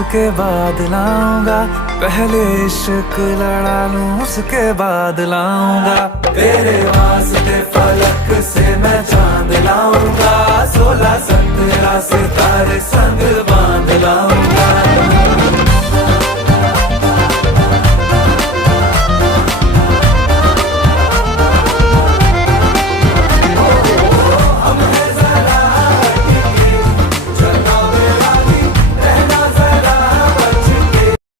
उसके बाद लाऊंगा, पहले इश्क लड़ा लूं उसके बाद लाऊंगा। तेरे वास्ते फलक से मैं चांद लाऊंगा, 16-17 सितारे संग बांध लाऊंगा।